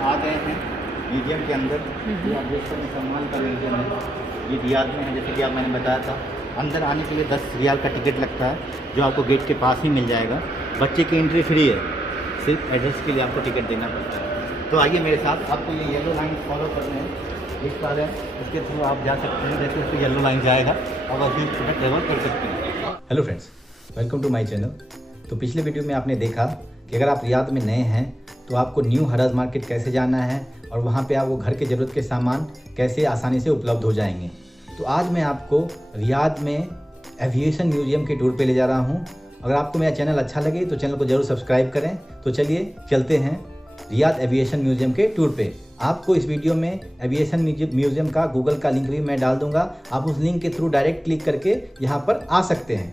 आ गए हैं म्यूजियम के अंदर। ये आप देख सकते हैं सम्मान का म्यूजियम है, ये रियाद में है। जैसे कि आप मैंने बताया था, अंदर आने के लिए 10 रियाल का टिकट लगता है, जो आपको गेट के पास ही मिल जाएगा। बच्चे की एंट्री फ्री है, सिर्फ एड्रेस के लिए आपको टिकट देना पड़ता है। तो आइए मेरे साथ, आपको ये येलो लाइन फॉलो करना है, देख पा रहे हैं, इसके थ्रू आप जा सकते हैं। जैसे उसको येलो लाइन जाएगा और आप टिकट लेवल कर सकते हैं। Hello friends, welcome to my channel. तो पिछले वीडियो में आपने देखा कि अगर आप रियाद में नए हैं तो आपको न्यू हरज मार्केट कैसे जाना है और वहाँ पे आपको घर के ज़रूरत के सामान कैसे आसानी से उपलब्ध हो जाएंगे। तो आज मैं आपको रियाद में एविएशन म्यूजियम के टूर पे ले जा रहा हूँ। अगर आपको मेरा चैनल अच्छा लगे तो चैनल को ज़रूर सब्सक्राइब करें। तो चलिए चलते हैं रियाद एविएशन म्यूजियम के टूर पे। आपको इस वीडियो में एविएशन म्यूजियम का गूगल का लिंक भी मैं डाल दूंगा, आप उस लिंक के थ्रू डायरेक्ट क्लिक करके यहाँ पर आ सकते हैं।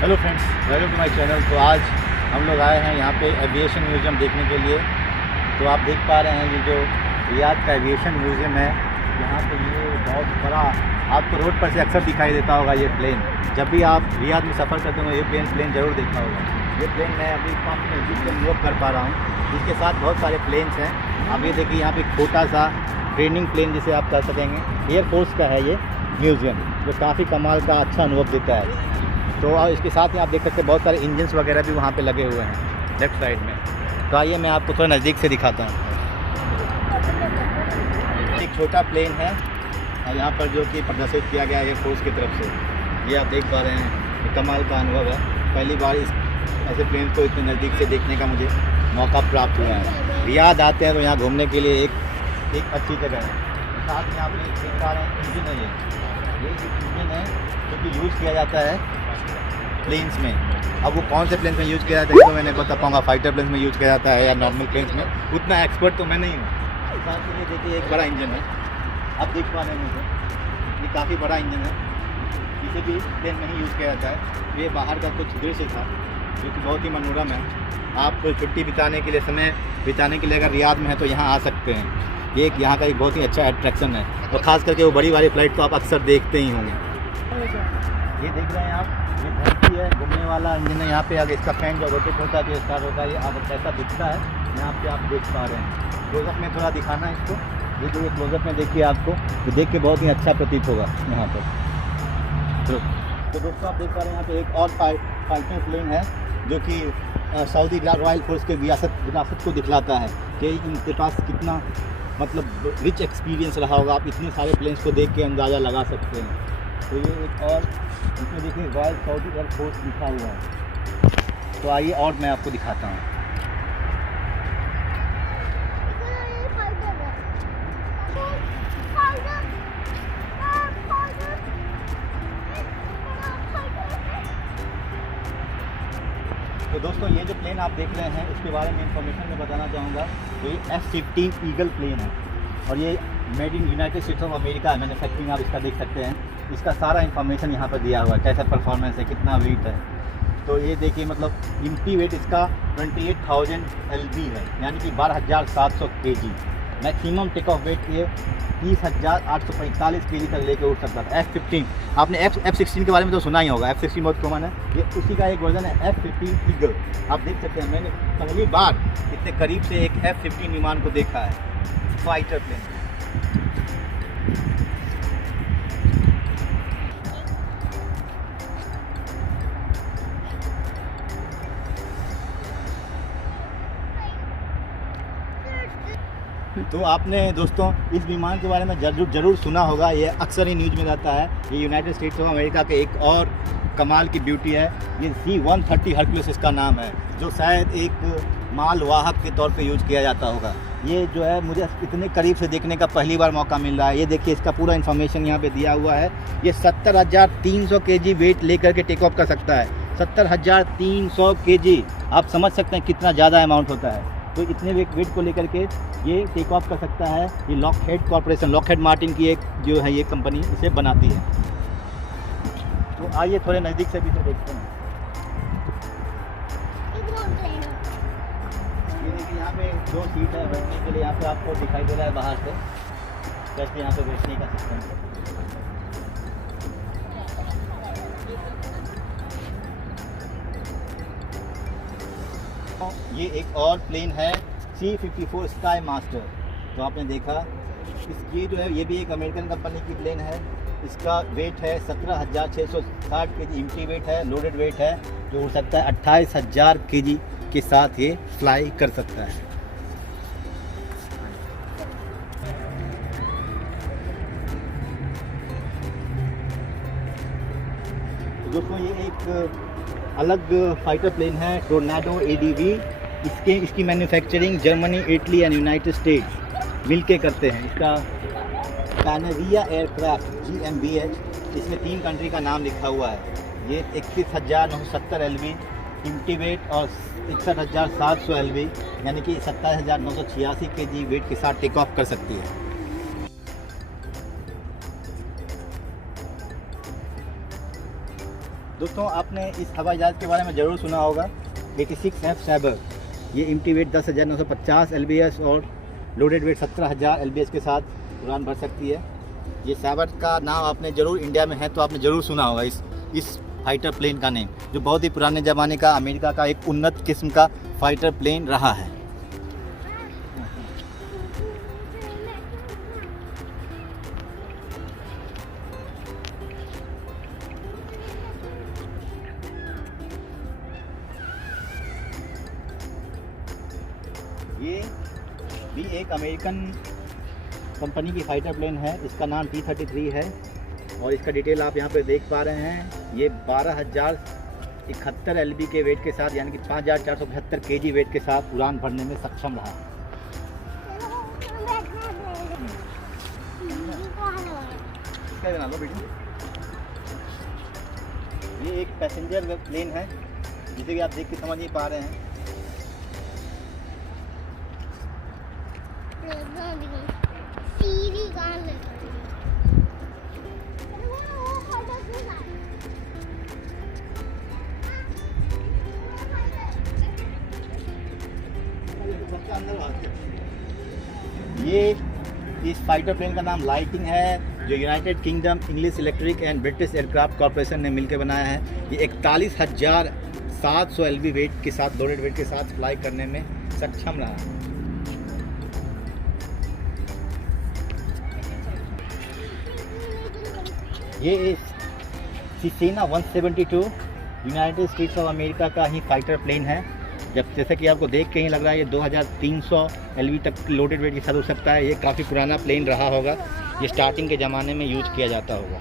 Hello friends, welcome to my channel. तो आज हम लोग आए हैं यहाँ पे एविएशन म्यूजियम देखने के लिए। तो आप देख पा रहे हैं ये जो रियाद का एविएशन म्यूजियम है, यहाँ पे ये बहुत बड़ा आपको रोड पर से अक्सर दिखाई देता होगा ये प्लेन। जब भी आप रियाद में सफ़र करते हो ये प्लेन ज़रूर देखा होगा। ये प्लेन मैं अभी काफ़ी नज़दीक से मूव कर पा रहा हूँ, जिसके साथ बहुत सारे प्लेन्स हैं। आप ये देखिए, यहाँ पे छोटा सा ट्रेनिंग प्लेन जिसे आप कह सकेंगे एयरफोर्स का है ये म्यूज़ियम, जो काफ़ी कमाल का अच्छा अनुभव देता है। तो इसके साथ ही आप देख सकते हैं बहुत सारे इंजन्स वगैरह भी वहाँ पे लगे हुए हैं लेफ्ट साइड में। तो आइए मैं आपको थोड़ा नज़दीक से दिखाता हूँ। एक छोटा प्लेन है यहाँ पर जो कि प्रदर्शित किया गया है एयरफोर्स की तरफ से। ये आप देख पा रहे हैं, ये कमाल का अनुभव है। पहली बार इस ऐसे प्लेन को इतने नज़दीक से देखने का मुझे मौका प्राप्त हुआ है। रियाद आते हैं तो यहाँ घूमने के लिए एक अच्छी जगह है। साथ में आप देख पा रहे हैं इंजन है, ये इंजन है जो कि यूज़ किया जाता है प्लेन्स में। अब वो कौन से प्लेन में यूज़ किया जाता है तो मैं नहीं बता पाऊँगा, फाइटर प्लेन में यूज़ किया जाता है या नॉर्मल प्लेन्स में, उतना एक्सपर्ट तो मैं नहीं हूँ। साथ में ये देखिए एक बड़ा इंजन है, आप देख पा रहे हैं मुझे, ये काफ़ी बड़ा इंजन है, इसे भी प्लेन में ही यूज़ किया जाता है। ये बाहर का कुछ दृश्य था जो कि बहुत ही मनोरम है। आप छुट्टी बिताने के लिए, समय बिताने के लिए अगर रियाद में है तो यहाँ आ सकते हैं। ये यहाँ का एक बहुत ही अच्छा अट्रैक्शन है, और ख़ास करके वो बड़ी वाली फ़्लाइट तो आप अक्सर देखते ही होंगे। ये देख रहे हैं आप, ये धरती है, घूमने वाला इंजन है। यहाँ पे अगर इसका फैन जो रोटेट होता है तो स्टार्ट होता है। ये अब कैसा दिखता है यहाँ पे आप देख पा रहे हैं। क्लोजअप में थोड़ा दिखाना है इसको, ये जो क्लोजअप में देखिए आपको, तो देख के बहुत ही अच्छा प्रतीत होगा यहाँ पर। तो दोस्तों आप देख पा रहे हैं यहाँ पे एक और फाइटर प्लेन है जो कि सऊदी रॉयल फोर्स के विरासत को दिखलाता है कि इनके पास कितना मतलब रिच एक्सपीरियंस रहा होगा। आप इतने सारे प्लेन्स को देख के अंदाज़ा लगा सकते हैं। तो ये एक और इसमें देखिए रॉयल सऊदी एयर फोर्स लिखा हुआ है। तो आइए और मैं आपको दिखाता हूँ। तो दोस्तों ये जो प्लेन आप देख रहे हैं इसके बारे में इंफॉर्मेशन मैं बताना चाहूँगा। तो ये F-15 ईगल प्लेन है और ये made in United states of America है। मैन्युफैक्चरिंग आप इसका देख सकते हैं, इसका सारा इन्फॉर्मेशन यहाँ पर दिया हुआ है, कैसा परफॉर्मेंस है, कितना वेट है। तो ये देखिए मतलब एम्प्टी वेट इसका 28,000 LB है, यानी कि 12,700 kg। Maximum take off weight ये 30,845 kg तक लेके उठ सकता था। F-15 आपने F-16 के बारे में तो सुना ही होगा, F-16 बहुत कॉमन है, ये उसी का एक वर्जन है F-15 ईगल। आप देख सकते हैं, मैंने पहली बार इतने करीब से एक F-15 विमान को देखा है, फाइटर प्लेन। तो आपने दोस्तों इस विमान के बारे में ज़रूर सुना होगा, ये अक्सर ही न्यूज़ में रहता है। ये यूनाइटेड स्टेट्स ऑफ अमेरिका के एक और कमाल की ब्यूटी है, ये C-130 हरक्यूलिस इसका नाम है, जो शायद एक मालवाहक के तौर पे यूज़ किया जाता होगा। ये जो है मुझे इतने करीब से देखने का पहली बार मौका मिल रहा है। ये देखिए इसका पूरा इन्फॉर्मेशन यहाँ पे दिया हुआ है। ये 70,300 kg वेट लेकर के टेक ऑफ कर सकता है। 70,300 kg, आप समझ सकते हैं कितना ज़्यादा अमाउंट होता है। तो इतने वेट को लेकर के ये टेक ऑफ कर सकता है। ये लॉकहेड कॉर्पोरेशन, लॉकहेड मार्टिन की एक जो है ये कंपनी इसे बनाती है। तो आइए थोड़े नज़दीक से भी तो देखते हैं। ये देखिए यहाँ पे 2 सीट है बैठने के लिए, यहाँ पे आपको दिखाई दे रहा है बाहर से कैसे यहाँ पे बैठने का सिस्टम है। ये एक और प्लेन है C-54 स्काई मास्टर। तो आपने देखा ये जो है ये भी एक अमेरिकन कंपनी की प्लेन है। इसका वेट है 17,660 kg एम्प्टी वेट है, लोडेड वेट है, जो उड़ सकता है 28,000 kg के साथ ये फ्लाई कर सकता है। तो दोस्तों ये एक अलग फाइटर प्लेन है, टोर्नेडो ADV। इसकी manufacturing Germany, Italy and United States मिल के करते हैं। इसका पैनेरिया एयरक्राफ्ट GmbH, इसमें 3 कंट्री का नाम लिखा हुआ है। ये 31,970 LV एम्प्टी वेट और 61,700 LV यानी कि 27,986 kg वेट के साथ टेक ऑफ कर सकती है। दोस्तों आपने इस हवाई जहाज़ के बारे में ज़रूर सुना होगा, 86F सैबर। ये एम्प्टी वेट 10,950 LBS और लोडेड वेट 17,000 LBS के साथ उड़ान भर सकती है। ये सैबर का नाम आपने ज़रूर, इंडिया में है तो आपने ज़रूर सुना होगा इस फाइटर प्लेन का नेम, जो बहुत ही पुराने ज़माने का अमेरिका का एक उन्नत किस्म का फाइटर प्लेन रहा है। ये भी एक अमेरिकन कंपनी की फाइटर प्लेन है। इसका नाम T-33 है और इसका डिटेल आप यहाँ पे देख पा रहे हैं। ये 12,071 LB के वेट के साथ यानी कि 5,475 kg वेट के साथ उड़ान भरने में सक्षम रहा। ये एक पैसेंजर प्लेन है जिसे कि आप देख के समझ नहीं पा रहे हैं। ये इस फाइटर प्लेन का नाम लाइटिंग है, जो United kingdom, English electric and British aircraft corporation ने मिलकर बनाया है। ये 41,700 LB वेट के साथ, लोडेड वेट के साथ फ्लाई करने में सक्षम रहा। ये सीसेना 172 यूनाइटेड स्टेट्स ऑफ अमेरिका का ही फाइटर प्लेन है। जब जैसे कि आपको देख के ही लग रहा है ये 2,300 LV तक लोडेड वेट के साथ उड़ सकता है। ये काफ़ी पुराना प्लेन रहा होगा, ये स्टार्टिंग के ज़माने में यूज किया जाता होगा।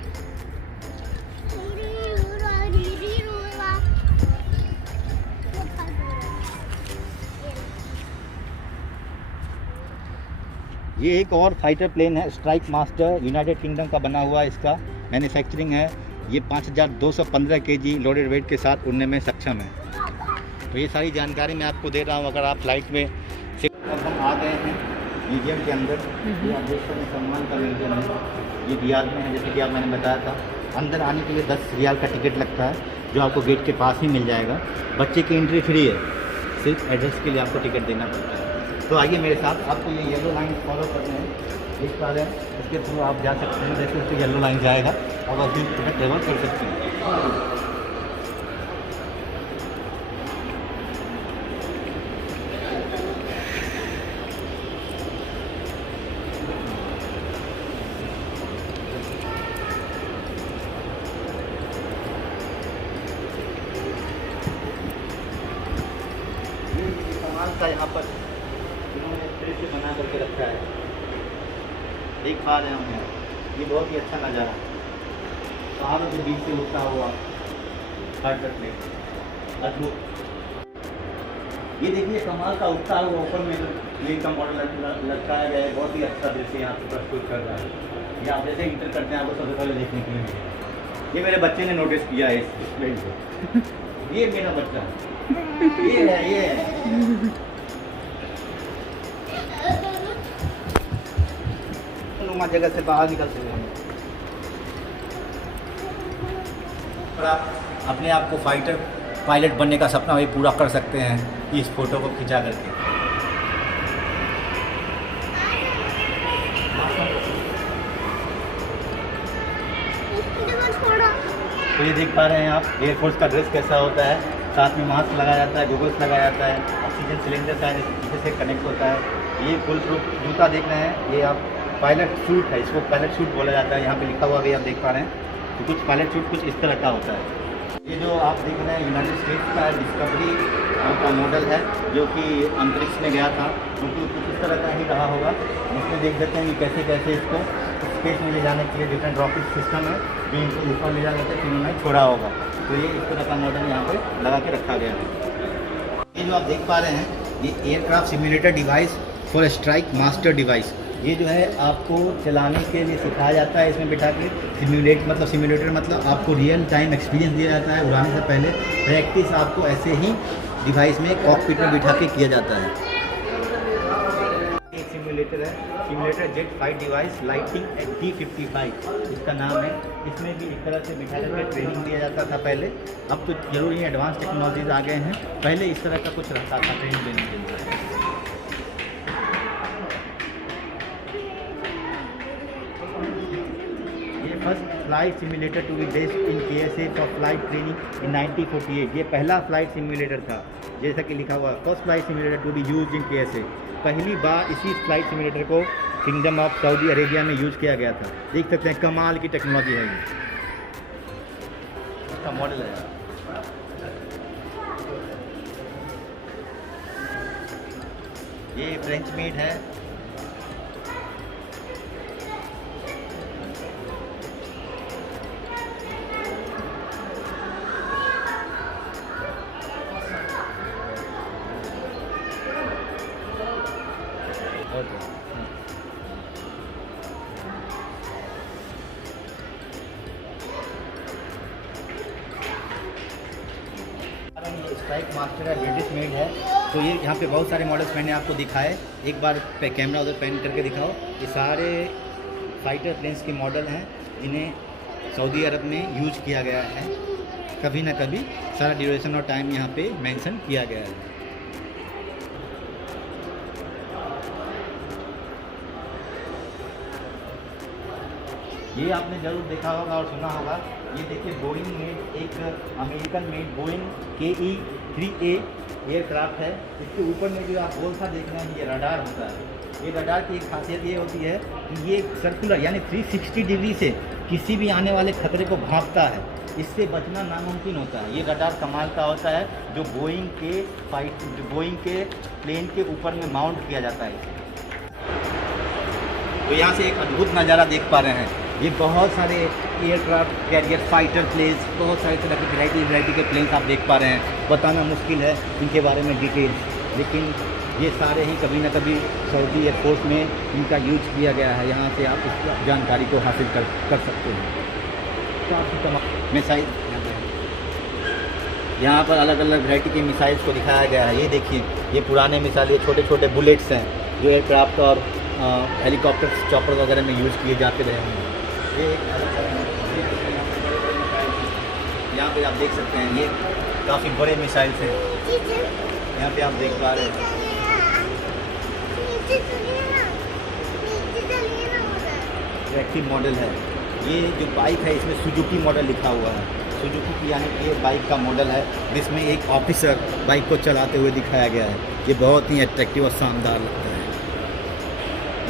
ये एक और फाइटर प्लेन है, स्ट्राइक मास्टर, यूनाइटेड किंगडम का बना हुआ इसका मैन्युफैक्चरिंग है। ये 5,215 kg लोडेड वेट के साथ उड़ने में सक्षम है। तो ये सारी जानकारी मैं आपको दे रहा हूँ। अगर आप फ्लाइट में से हम आ गए हैं म्यूजियम के अंदर, ये आप देख सकते हैं सलमान का म्यूजियम है। ये रियाद में है, जैसे कि आप मैंने बताया था। अंदर आने के लिए 10 रियाल का टिकट लगता है, जो आपको गेट के पास ही मिल जाएगा। बच्चे की एंट्री फ्री है, सिर्फ एड्रेस के लिए आपको टिकट देना पड़ता है। तो आइए मेरे साथ, आपको ये येलो लाइन फॉलो करने हैं। देख पा रहे हैं, इसके थ्रू आप जा सकते हैं। जैसे उससे येलो लाइन जाएगा और आप टिकट ट्रेवल कर सकते हैं। का यहाँ पर इन्होंने दृश्य बना करके रखा है, देख पा रहे हैं हम यहाँ। ये बहुत ही अच्छा नज़ारा, पहाड़ों के बीच से उठता हुआ फाइटर प्लेन अद्भुत। ये देखिए कमाल का उठता हुआ ऊपर में प्लेन का मॉडल लटकाया गया है। बहुत ही अच्छा दृश्य यहाँ से प्रस्तुत कर रहा है। ये आप जैसे इंटर करते हैं आपको सबसे पहले देखने के लिए मिलेगा। ये मेरे बच्चे ने नोटिस किया है इस प्लेन को। ये मेरा बच्चा है, ये है। जगह से बाहर निकलते हुए और आप अपने आप को फाइटर पायलट बनने का सपना भी पूरा कर सकते हैं इस फोटो को खिंचा करके। तो ये देख पा रहे हैं आप एयरफोर्स का ड्रेस कैसा होता है। साथ में मास्क लगाया जाता है, गॉगल्स लगाया जाता है, ऑक्सीजन सिलेंडर का इससे कनेक्ट होता है। ये फुल प्रूफ जूता देख रहे हैं, ये आप पायलट सूट है, इसको पायलट सूट बोला जाता है। यहाँ पे लिखा हुआ भी आप देख पा रहे हैं। तो कुछ पायलट सूट कुछ इस तरह का होता है। ये जो आप देख रहे हैं यूनाइटेड स्टेट्स का डिस्कवरी का मॉडल है, जो कि अंतरिक्ष में गया था, क्योंकि कुछ इस तरह का ही रहा होगा। इसमें देख सकते हैं कि कैसे कैसे इसको स्पेस में ले जाने के लिए डिफरेंट रॉकेट सिस्टम है जो इनको ऊपर ले जाने के इन्होंने छोड़ा होगा। तो ये इस तरह का मॉडल यहाँ पे लगा के रखा गया है। ये जो आप देख पा रहे हैं, ये aircraft simulator device for strike master device. ये जो है आपको चलाने के लिए सिखाया जाता है। इसमें बिठा के सिम्युलेटर मतलब आपको रियल टाइम एक्सपीरियंस दिया जाता है। उड़ाने से पहले प्रैक्टिस आपको ऐसे ही डिवाइस में कॉकपिट में बिठा के किया जाता है। एक सिम्युलेटर है, simulator jet fight device lighting T55 इसका नाम है। इसमें भी एक तरह से बिठा करके ट्रेनिंग दिया जाता था पहले। अब तो जरूरी एडवांस टेक्नोलॉजीज आ गए हैं, पहले इस तरह का कुछ रहता था ट्रेनिंग देने के लिए। First flight simulator to be based in KSA for flight training in 1948। ये पहला फ्लाइट सिम्युलेटर था, जैसा कि लिखा हुआ first flight simulator to be used in KSA। पहली बार इसी फ्लाइट सिम्युलेटर को किंगडम ऑफ सऊदी अरेबिया में यूज़ किया गया था। देख सकते हैं कमाल की टेक्नोलॉजी है ये। इसका मॉडल है, ये फ्रेंच मेड है। स्ट्राइक मास्टर है, ब्रिटिश मेड है। तो ये यहाँ पे बहुत सारे मॉडल्स मैंने आपको दिखाए। एक बार पे कैमरा उधर पैन करके दिखाओ। ये सारे फाइटर प्लेन्स के मॉडल हैं जिन्हें सऊदी अरब में यूज किया गया है। कभी ना कभी सारा ड्यूरेशन और टाइम यहाँ पे मेंशन किया गया है। ये आपने ज़रूर देखा होगा और सुना होगा। ये देखिए बोइंग मेड, एक American made Boeing KE-3A aircraft है। इसके ऊपर में जो आप गोल सा देख रहे हैं, ये रडार होता है। ये रडार की एक खासियत ये होती है कि ये सर्कुलर यानी 360 डिग्री से किसी भी आने वाले खतरे को भांपता है। इससे बचना नामुमकिन होता है। ये रडार कमाल का होता है, जो बोइंग के प्लेन के ऊपर में माउंट किया जाता है। तो यहाँ से एक अद्भुत नज़ारा देख पा रहे हैं। ये बहुत सारे एयरक्राफ्ट कैरियर फाइटर प्लेन्स, बहुत सारे तरह की वैरायटी के प्लेन्स आप देख पा रहे हैं। बताना मुश्किल है इनके बारे में डिटेल्स, लेकिन ये सारे ही कभी ना कभी सऊदी एयरफोर्स में इनका यूज किया गया है। यहाँ से आप इस जानकारी को हासिल कर सकते हैं। काफ़ी तमाम मिसाइल यहाँ पर अलग अलग वैरायटी की मिसाइल्स को दिखाया गया है। ये देखिए, ये पुराने मिसाइल, ये छोटे छोटे बुलेट्स हैं जो एयरक्राफ्ट और हेलीकॉप्टर चॉपर वगैरह में यूज़ किए जाते रहे हैं। ये यहाँ पे आप देख सकते हैं, ये काफ़ी बड़े मिसाइल्स हैं। यहाँ पे आप देख पा रहे हैं एक्टिव मॉडल है। ये जो बाइक है इसमें सुजुकी मॉडल लिखा हुआ है। सुजुकी की यानी कि ये बाइक का मॉडल है जिसमें एक ऑफिसर बाइक को चलाते हुए दिखाया गया है। ये बहुत ही अट्रैक्टिव और शानदार लगता है।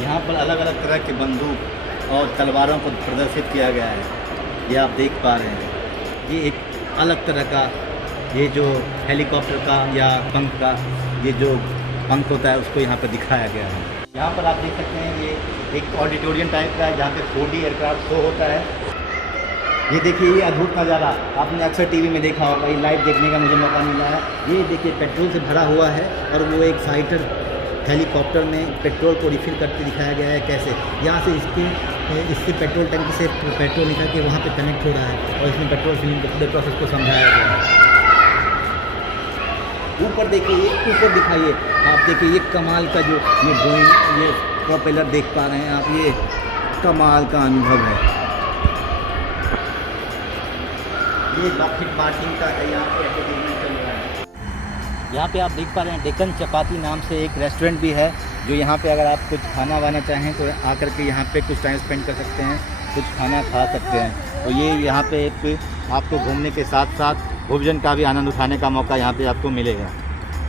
यहाँ पर अलग अलग तरह के बंदूक और तलवारों को प्रदर्शित किया गया है। ये आप देख पा रहे हैं। ये एक अलग तरह का, ये जो हेलीकॉप्टर का या पंख का ये जो पंख होता है उसको यहाँ पर दिखाया गया है। यहाँ पर आप देख सकते हैं, ये एक ऑडिटोरियम टाइप का है जहाँ पे 4D एयरक्राफ्ट शो होता है। ये देखिए, ये अद्भुत नज़ारा आपने अक्सर टीवी में देखा होगा, ये लाइव देखने का मुझे मौका मिला है। ये देखिए पेट्रोल से भरा हुआ है और वो एक फाइटर हेलीकॉप्टर में पेट्रोल को रिफिल करके दिखाया गया है कैसे। यहाँ से इसके पेट्रोल टंकी से पेट्रोल निकल के वहाँ पे कनेक्ट हो रहा है और इसमें पेट्रोल फिलिंग के पूरे प्रोसेस को समझाया गया है। ऊपर देखिए, ये ऊपर दिखाइए आप, देखिए ये कमाल का जो ये बोइंग ये प्रोपेलर देख पा रहे हैं आप, ये कमाल का अनुभव है। ये लॉकहीड मार्टिन का है, यहाँ पे एडवर्टाइजमेंट चल रहा है। यहाँ पे आप देख पा रहे हैं डेक्कन चपाती नाम से एक रेस्टोरेंट भी है, जो यहाँ पे अगर आप कुछ खाना वाना चाहें तो आकर के यहाँ पे कुछ टाइम स्पेंड कर सकते हैं, कुछ खाना खा सकते हैं। तो ये यहाँ पे आपको घूमने के साथ साथ भोजन का भी आनंद उठाने का मौका यहाँ पे आपको मिलेगा।